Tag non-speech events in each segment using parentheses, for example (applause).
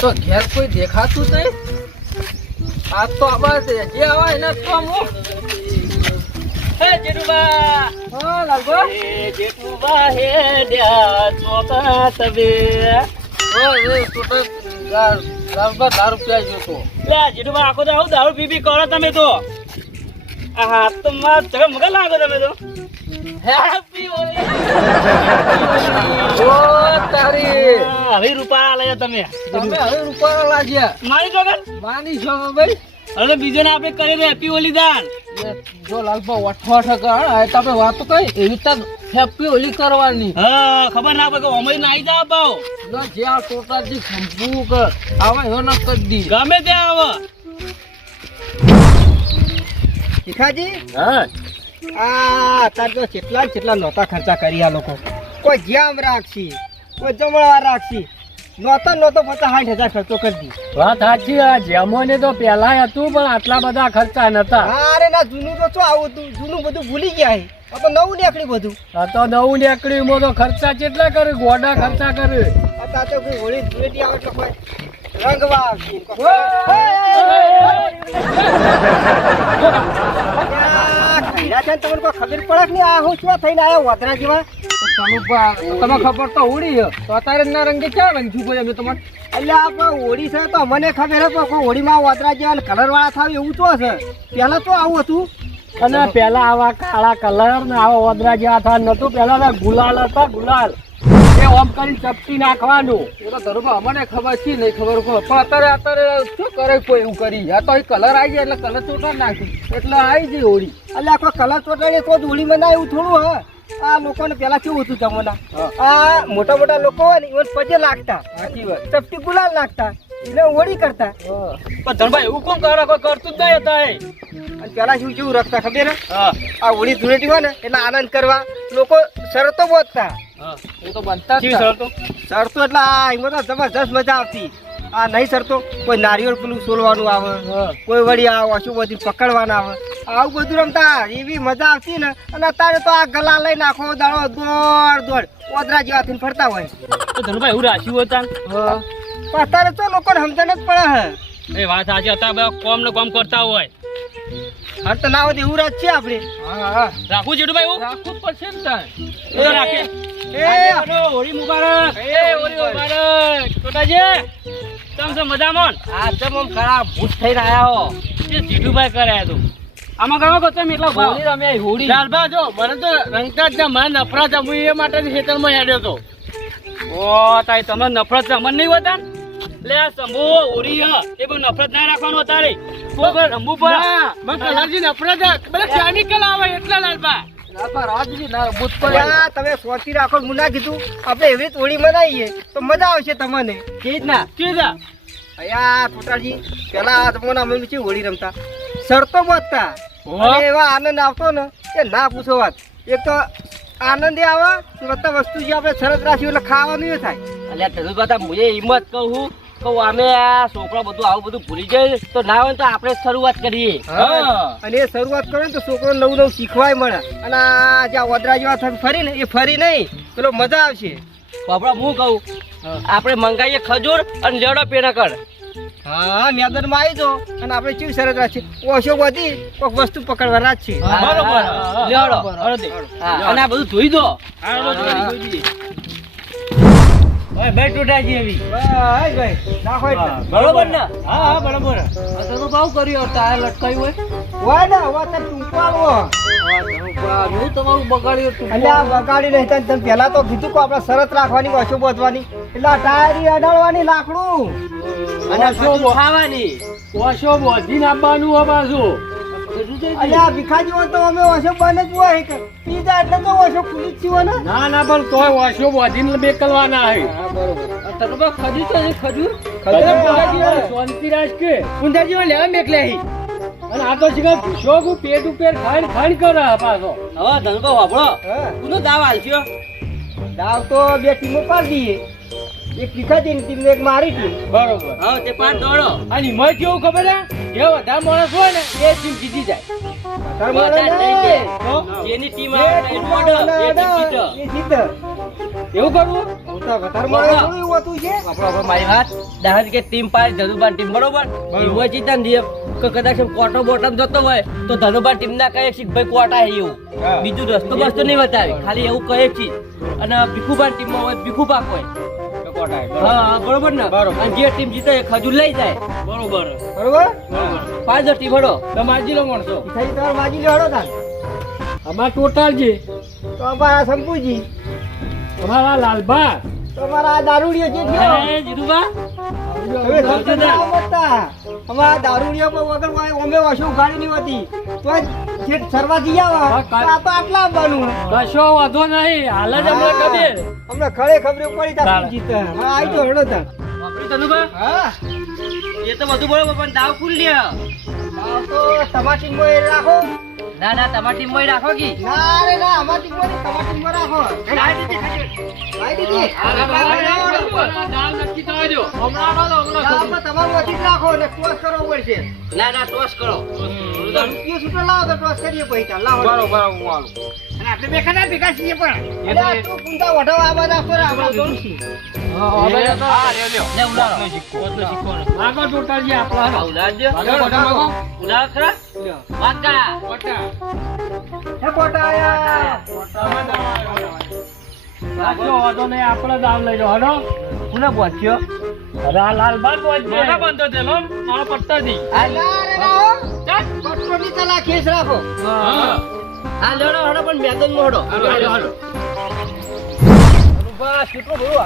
તો ઘેર કોઈ દેખાતું નહીં. આ તો આવા છે. જે આવા એને તો હું. હે જેઠુબા હા લાલબા હે જેઠુબા હે દ્યા ચોકા તબે ઓ એ તો તો ગાર લાલબા દારૂ પીવા જો તો. લે જેઠુબા આખો તો આવું દારૂ પી પી કરો તમે તો. આ હા તો માં તમે મગા લાગો તમે તો. હેપી હોલી ઓ તારી. હવે રૂપા લઈ તમે. તમે હવે રૂપાળા લાગ્યા મારી જોગન? માની છો ભાઈ? હવે બીજો ને આપણે કરી દે હેપી હોલી દાન. જો લાલબા વઠવા ઠકા આ વાતો કઈ એવી રીતે હેપી હોલી કરવાની. હા ખબર ના પડે કે નાઈ જા બાવ ના જે આ ટોટાજી ખંભુ કર આવે એવો ના કરી દી. ગમે તે આવો. શિખાજી? હા. આ અત્યારે તો કેટલા કેટલા નહોતા ખર્ચા કરી આ લોકો. કોઈ જ્યાં રાખશી. કોઈ રાખશી. નહોતો નહોતો પચાસ સાઠ હજાર ખર્ચો કરી દી. વાત સાચી આ જેમોને તો પેલા હતું પણ આટલા બધા ખર્ચા નતા. અરે ના જૂનું તો શું આવું હતું? જૂનું બધું ભૂલી ગયા આ તો નવું નીકળ્યું બધું. આ તો નવું નીકળ્યું તો ખર્ચા કેટલા કરે ગોડા ખર્ચા કરે અત્યારે તો કોઈ હોળી ધૂળેટી આવે તો કોઈ રંગવા આવશે. (laughs) (laughs) તમને કોઈ ખબર પડે કે આ હું શું થઈને આવ્યો વાદરા જેવા? તમે તમે ખબર તો ઉડી હે. તો અત્યારે ના રંગે ક્યાં રંગી કોઈ અમે તમારે એટલે આપણે હોળી છે તો મને ખબર હે પણ હોળીમાં વાદરા જેવા કલર વાળા થાવ એવું તો છે પેલા તો આવું હતું. અને પેલા આવા કાળા કલર ને આવા ઓદરા જેવા થા નતું પેલા તો ગુલાલ હતા ગુલાલ. ઓમ કરી ચપટી નાખવાનું. એ તો ધરુભા અમને ખબર છે નહીં ખબર કોઈ પણ અત્યારે અત્યારે શું કરે કોઈ એવું કરી? આ તો એ કલર આવી જાય એટલે કલર ચોટાડી નાખી એટલે આવી ગઈ હોળી. એટલે આખો કલર ચોટાડી તો હોળીમાં ના એવું થોડું હા? આ લોકોને પેલા કેવું હતું જમવાના આ મોટા મોટા લોકો હોય ને ઇવન પજે લાગતા. સાચી વાત. ચપટી ગુલાલ નાખતા એટલે હોળી કરતા. પણ ધનભાઈ એવું કોણ કરે? કોઈ કરતું જ નહીં હતા એ અને પેલા શું કેવું રાખતા ખબર? આ હોળી ધૂળેટી હોય ને એટલે આનંદ કરવા. લોકો શરતો બોધતા. શરતો? એટલે આ એમાં તો જબરજસ્ત મજા આવતી. આ નહીં શરતો. કોઈ નારિયેળ પેલું સોલવાનું આવે કોઈ વળી આ ઓછું બધી પકડવાના આવે. આવું બધું રમતા એવી મજા આવતી ને અને અત્યારે તો આ ગલા લઈ નાખો દાડો દોડ દોડ ઓદરા જેવા થઈને ફરતા હોય. તો ધનભાઈ એવું રાખ્યું હતા હા. અત્યારે તો લોકોને સમજણ જ પડે હે. એ વાત સાચી અત્યારે બધા કોમ ને કોમ કરતા હોય. હાર તો ના હોય તો એવું રાત છે આપણે હા હા. રાખવું જેઠુભાઈ હું. રાખવું પડશે ને તાર. એ રાખે. એ એ હોળી મુબારક. એ હોળી મુબારક. છોટાજી તમ છો મજામાં આ તમ આમ ખરા ભૂત થઈને આયા હો. એ જેઠુભાઈ કરે તું. આમાં ગામો કરતો મેં એટલા ભાવ હોળી રમ્યા હોળી. લાલબા જો મને તો રંગતા જ ના, મને નફરત છે. હું એ માટે ખેતરમાં હેડ્યો હતો ઓ તાઈ તમે નફરત જમન નહીં હોતા લે આ શંભુ એ બહુ નફરત ના રાખવાનો તારે. રમવું પડે. ના, મને કલરથી નફરત છે. બધા કેમિકલ આવે એટલે લાલબા તમે રાખો હું ના કીધું. આપણે એવી રીતે હોળી મનાવીએ તો મજા આવશે તમને. કે રીતના? કીધા અયા ટોટાજી પેલા આ અમે કેવી હોળી રમતા. શરતો બાંધતા. એવા આનંદ આવતો ને એ ના પૂછો વાત. એક તો આનંદ આવે બધા વસ્તુ જે આપણે શરત રાખી એટલે ખાવાનું થાય. અલ્યા ધનુભા તા હિંમત કહું. કહું અમે આ છોકરો બધું આવું બધું ભૂલી જાય તો ના હોય તો આપણે શરૂઆત કરીએ. હા. અને એ શરૂઆત કરો ને તો છોકરો નવું નવું શીખવાય મળે. અને આ જે વદરા જેવા થઈને ફરી ને એ ફરી નહીં. પેલો મજા આવશે. બાપડા હું કહું? આપણે મંગાઈએ ખજૂર અને લેડો પેડા કર હા મેદાનમાં આવી જો અને આપણે કેવી શરત રાખીએ ઓછો બધી કોઈક વસ્તુ પકડવા રાખીએ છે. બરોબર. લેડો અને આ બધું ધોઈ દો. ઓય બે ટોટાજી એવી. ભાઈ ભાઈ નાખો. બરોબર ને? હા હા બરોબર. આ તો તો ભાવ કર્યો તારે લટકાયું હોય. વાય ને હવે તાર ટૂંકો હું તમારું બગાડ્યું તું એટલે આ બગાડી નહીં પહેલા તો કીધું કે આપણે શરત રાખવાની ઓછો બોધવાની. એટલે આ ટાયરી અડાડવાની લાકડું. અને શું ખાવાની. ઓછો બોધીને આપવાનું હોય પાછું. એટલે આ હોય તો અમે ઓછો બને જ હોય કે. પીઝા એટલે તો ઓછો ખુલી જ ને. ના ના પણ તોય ઓછો બોધીને બેકલવાના હે. ખજૂર તો ખજૂર? શાંતિ રાજ કે. ઉંદર જેવો લેવા મેકલે હી. અને આ તો ભૂસો કુ પેટ ઉપર ખાઈને ખાઈને કરે પાછો. હવે ધનકો વાપરો તું દાવ દાવ તો બે ટીમો પાડી દઈએ. એક ભીખાજીની ટીમ ને એક મારી ટીમ બરોબર. હા તે પાંચ દોડો. અને એમાં કેવું ખબર છે? જે વધારે માણસ હોય ને એ ટીમ જીતી જાય. જેની ટીમ ટીમ ટીમ એવું કરવું? મારી વાત. કે ટીમ પાડી ટીમ બરોબર? કે કદાચ કોટો બોટમ જતો હોય તો ધનુબાન ટીમ ના કહે છે કે ભાઈ કોટા હે એવું. બીજું રસ્તો બસ્તો નહીં બતાવે ખાલી એવું કહે છે. અને ભીખુબાન ટીમમાં હોય તો ભીખુ હોય. હા હા, બરોબર ને? બરોબર. અને જે ટીમ જીતે એ ખજૂર લઈ જાય. બરોબર. બરોબર? પાંચ ટીમ હડો. તમારે જીલો માણસો. થઈ તમારે માજી તાન અમારા ટોટલજી તો અમારા શંભુજી અમારા લાલભા. તો અમારા આ દારૂડિયો જે છે એ જીરુબા હવે ધંધો ના આવડતા. અમારા દારૂડિયો પર વગર ઓમે વસ્તુ ઉઘાડી નહીં હતી. તો જે સરવા જઈ આવા તો આટલા આવવાનું કશો વાંધો નહીં. હાલ જ અમને ખબર અમને ખરે ખબર પડી તા. જીતે. હા આઈ તો હડો તા. બાપરી ધનુબા હા. એ તો બધું બરોબર પણ દાવ ખુલ લ્યો આ તો તમાટી મોય રાખો. ના ના તમારી ટીમમાં રાખો કી. ના રે ના અમારી મોય તમારી મોય રાખો. લાઈ દીધી દાવ નક્કી થવા દો હમણાં હમણાં તમારું અધિક રાખો ને ટોસ કરવો પડશે. ના ના ટોસ કરો. રૂપિયો છૂટો લાવો તો ટોસ કરીએ પૈસા લાવો. બરોબર હું આલું અને આપણે બે ખાના ભેગા છીએ પણ. એટલે તું પૂંતા આપણે જોઉં છીએ. હા, હા. હે દાવ લઈ લો હલો. કોને પહોંચ્યો? રા લાલબાગ પહોંચ્યો બંધો છે લો મારો પટ્ટાથી અલા રે ના હો. કટોની તલા ખેસ રાખો હા લેડો હડો પણ મેદાનમાં હડો કેટલો.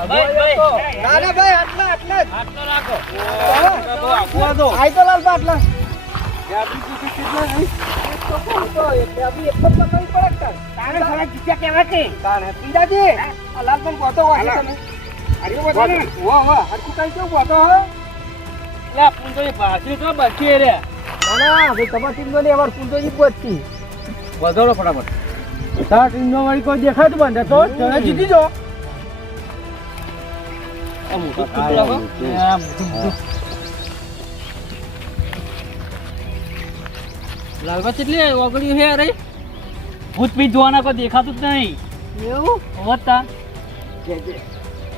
ભાઈ. ના ના ભાઈ આટલા આટલા. આટલો રાખો આખું હતો. આઈ તો લાલબા આટલા ગાડી તૂટી કેટલા નહીં? એક તો કોણ તો, એટલે આપણી એક જ પકડવી પડે કાં? તારે સાલા જીત્યા કેવા છે? તારે. પિંજાજી, આ લાલબાન ગોતો હોય ને? ભાઈ તમારી અમારી વધારો ફટાફટ. તારા વળી કોઈ દેખાતું બંધ તો જીતી જો. લાલબા કેટલી ઓગળ્યું હે અરે? ભૂત પી જોવાના કોઈ દેખાતું જ નહીં. એવું? વધતા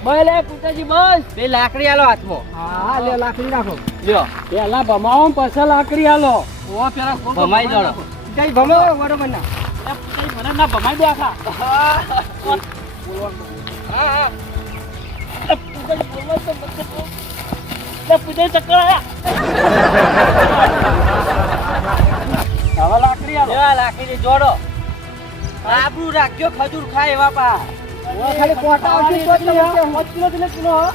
બસ લે કુતાજી બસ. બે લાકડી આલો હાથમાં. હા લે લાકડી રાખો લ્યો. પેલા ભમાવો પછી લાકડી આલો. ઓ પેલા ભમાઈ દોડો. કઈ ભમાવો મને? ના ભમાઈ દે આખા. એ પૂછાઈ બોલવા તો મને તો- એ પૂછાઈ ચક્કર આયા. હવે લાકડી આલો. આ લાકડી જોડો. આબરૂ રાખજો ખજૂર ખાય એવા પા ખાલી કોટા આવતી તો જ તમે કિલો દિલે કિલો આવે.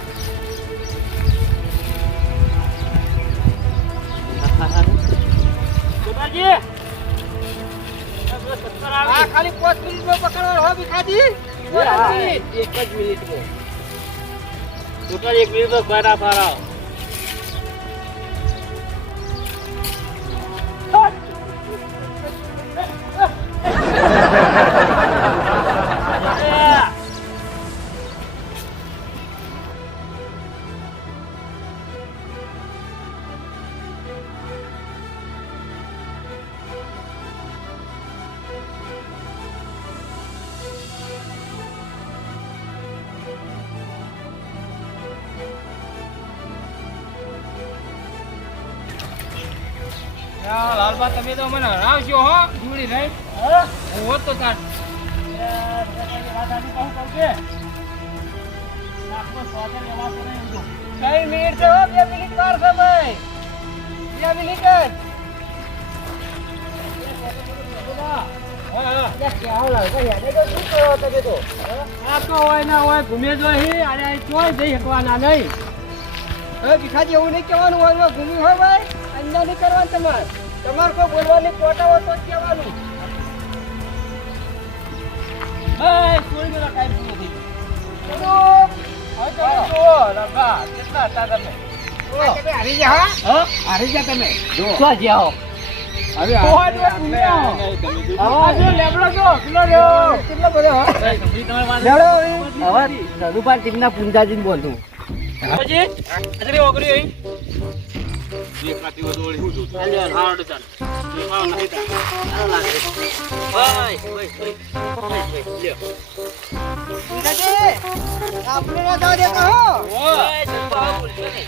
આ ખાલી પાંચ મિનિટમાં પકડવાનો હો ભીખાજી એક જ મિનિટમાં ટોટલ એક મિનિટ તો ખરા ફરાવ હા, લાલબા તમે તો મને હરાવજો હો જોડી રહી હું? હોત તો તાર. કઈ મિનિટ છે બે મિનિટ વાર ભાઈ. બે મિનિટ ઘૂમે નહીં. એવું નહીં કહેવાનું હોય ઘૂમ્યું હોય ભાઈ. અંજા નહીં કરવાનું તમારે. તમારે કોઈ બોલવાની કોટા હોય તો જ કહેવાનું. હવે ધનુભાઈ બોલું ઓગળી. દેખાતી હોય વળી હું જોતું હાલ યાર, હાલ ચાલ. દેખાવ નહીં તાર. સારું લાગે ભાઈ ભાઈ ભાઈ લ્યો આપણે ના દે કહો ભાઈ જલપા બોલજો નહીં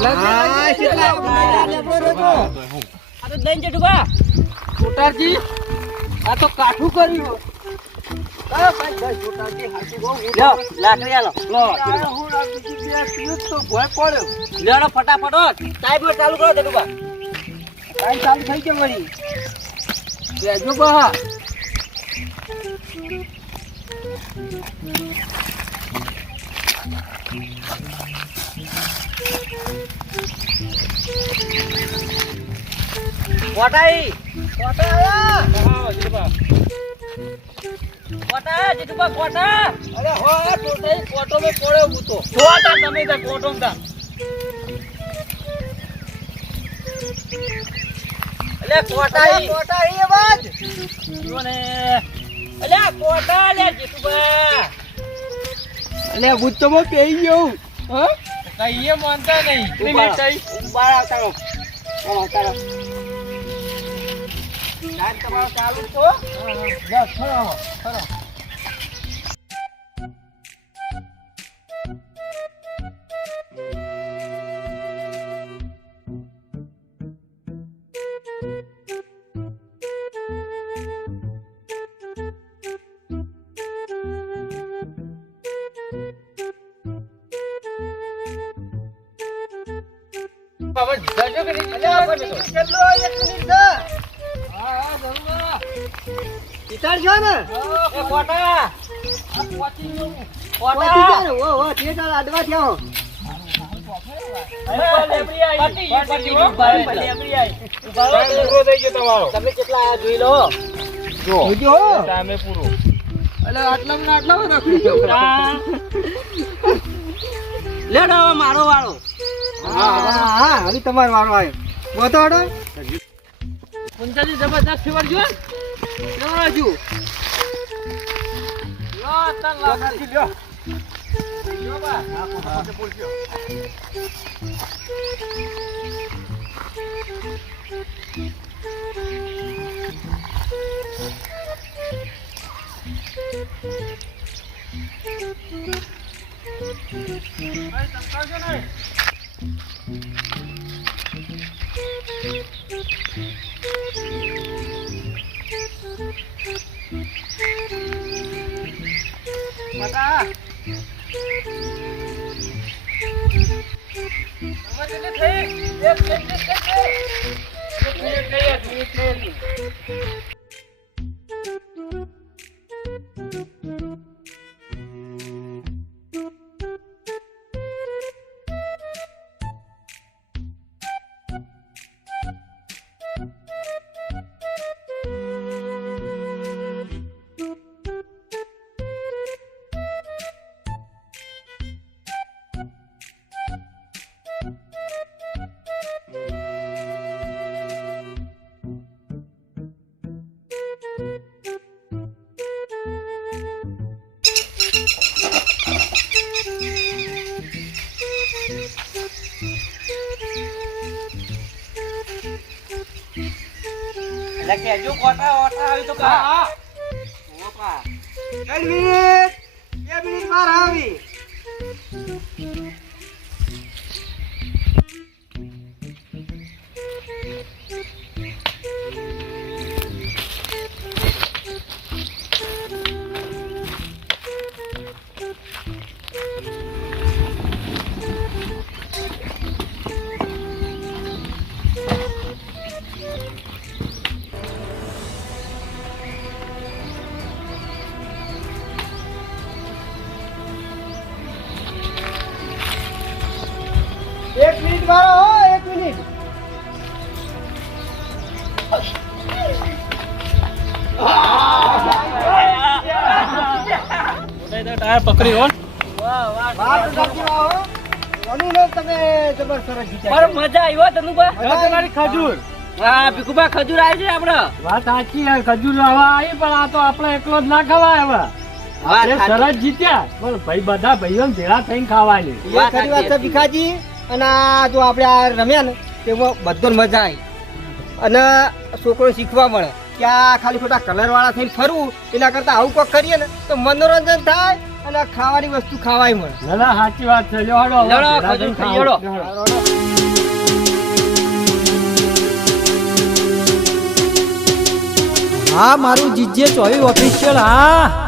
હા, કેટલા. આ તો દઈને જટુભા છોટાજી આ તો કાઠું કર્યું બે ફટાફટ ચાલુ કરો જટુભા ટાઈમ ચાલુ થઈ ગયો વળી. બેજો બા. કોટાઈ કોટા? હા, જલપા. કોટા જટુભા કોટા અરે હો, આ છોટાઈ કોટોમાં પડ્યો હું તો. જો તાર તમે તાર કોટોમ તાર. અલે કોટાઈ કોટા આયા બાદ. જો ને. અલે કોટા લે જટુભા અલે હું તો મો કહી ગયો હા કઈએ માનતા નહીં. ઊભા મિનિટ રહો. આવતા રહો ટાઈમ તમારો ચાલુ જ બસ ખરો ખરો. જજો અલ્યા, પછી કેટલો એક મિનિટ. વિચાર છો ને એ કોટા આ પહોંચી ગયો હું. પહોંચી ગયા ને? ઓ, ઓ, તે તારા અડવા થયા હો. લેબડી આઈ. પતી ગયું, પતી ગયું. ઊભા રહો, લેબડી આઈ. ઊભા રહો. ટાઈમ પૂરો થઈ ગયો તમારો. તમે કેટલા આયા જોઈ લો જોજો હો. પૂરો. અલે આટલામાં ને આટલામાં રાખી લેડો મારો વાળો હા, હા, હવે તમારો વારો આવ્યો. બોતો હડો. પંચાજી જબરદસ્ત ફેવર જો કેવડા જો લો તન લાગી લ્યો લ્યો બા આ કોટા પાસે બોલજો ભાઈ તમકાવજો નહીં બતા સમજ થઈ. એક એક એક એક એક મિનિટ થઈ એક. ઓટા આવી તો કા? હા. ત્રણ મિનિટ બે મિનિટ વાર આવી. હો. વાત સાચી વાળો કોની નો તમે જબર સરસ જીત્યા મારો મજા આવ્યો ધનુભા તમારી ખજૂર હા ભીખુભા ખજૂર આવી છે આપડે. વાત સાચી ખજૂર હવા આવી પણ આ તો આપણે એકલો જ ના ખવાય હવે. આપણે સરસ જીત્યા પણ ભાઈ બધા ભાઈઓ ભેળા થઈને ખાવાની. એ ખરી વાત છે ભીખાજી. અને આ જો આપણે આ રમ્યા ને તેમાં બધો મજા આવી. અને છોકરો શીખવા મળે કે આ ખાલી ખોટા કલર વાળા થઈને ફરવું એના કરતા આવું કોક કરીએ ને તો મનોરંજન થાય. અને ખાવાની વસ્તુ ખાવાય મળે. ના ના સાચી વાત છે. લેવાડો ખાઈ હા મારું જીજે ચોવી ઓફિશિયલ હા.